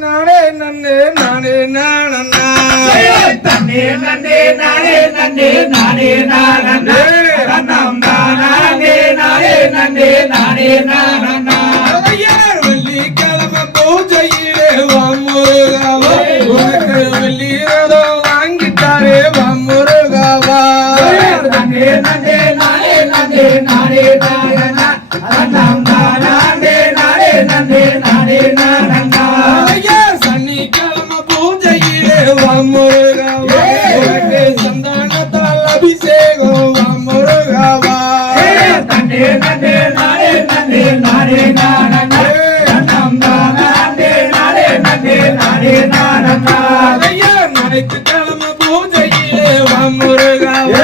நானே நன்னே நானே நானே தன்னே நன்னே நானே நன்னே நானே நானே நன்னம் நானே நானே நன்னே நானே நானே வெள்ளிக்கிழமை பூஜையிலே வாமுருகாவா உனக்கு வெள்ளிரதோ வாங்கிட்டாரே வாமுருகாவா நன்னே நன்னே நானே நன்னே நானே நானே நன்னம் நானே நானே நன்னே நானே நானே சனிக்கிழமை பூஜையிலே வாமுருகாவா உனக்கு சந்தானத்தால் அபிஷேகம் வாமுருகாவா நன்னே நன்னே நானே நன்னே நானே நானே ஞாயிற்றுக்கிழமை பூஜையிலே வாமுருகாவா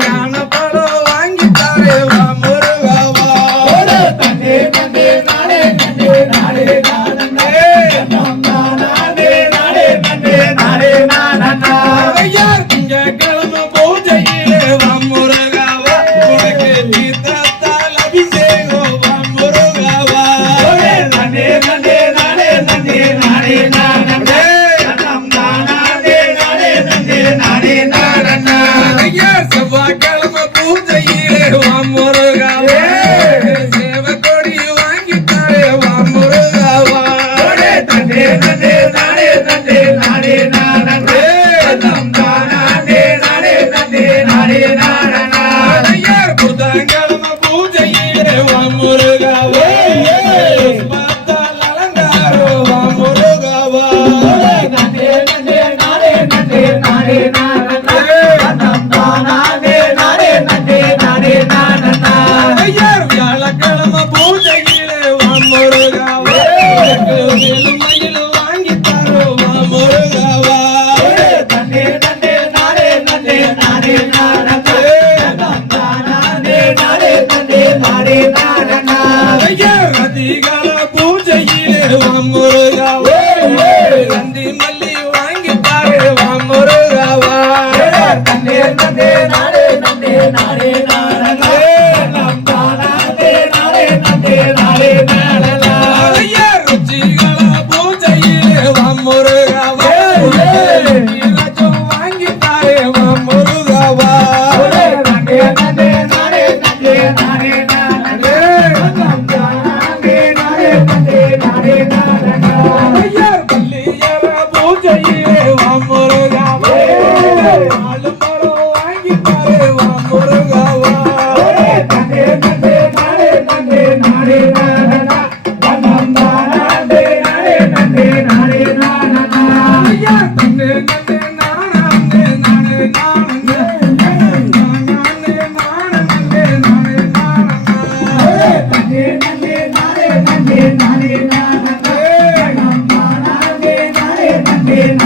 ஞான படம் வாங்கித்தாரே வாமுருகாவா தன்னே நன்னே நானே நன்னே நானே நானே திங்கக்கிழமை பூஜையிலே வாமுருகாவா உனக்கு தீர்த்தத்தால் அபிஷேகம் வாமுருகாவா நன்னே நன்னே நானே நன்னே நானே நானே செவ்வாய்க்கிழமை பூஜையிலே வாமுருகாவா சேவக்கொடி வாங்கித்தாரே வாமுருகாவா தன்னே நன்னே நானே நன்னே நானே நானே புதன்கிழமை பூஜையிலே வாமுருகாவா பார்த்தால் அலங்காரோ வாமுருகாவா நன்னே நன்னே நானே நன்னே நானே வியாழக்கிழமை பூஜையிலே வாமுருகாவா மயில் வாங்கித்தாரோ வாமுருகாவா தன்னே நன்னே நானே நன்னே நானே அதிகால பூஜையிலே வாமுருகாவா நந்தி மல்லி வாங்கித்தாரே வாமுருகாவா தன்னே நன்னே நானே நன்னே நானே ருச்சிகள பூஜையிலே வாமுருகாவா வாங்கித்தாரே வாமுருகாவா பூஜையிலே வாமுருகாவா வாங்கித்தாரே வாமுருகாவா நானே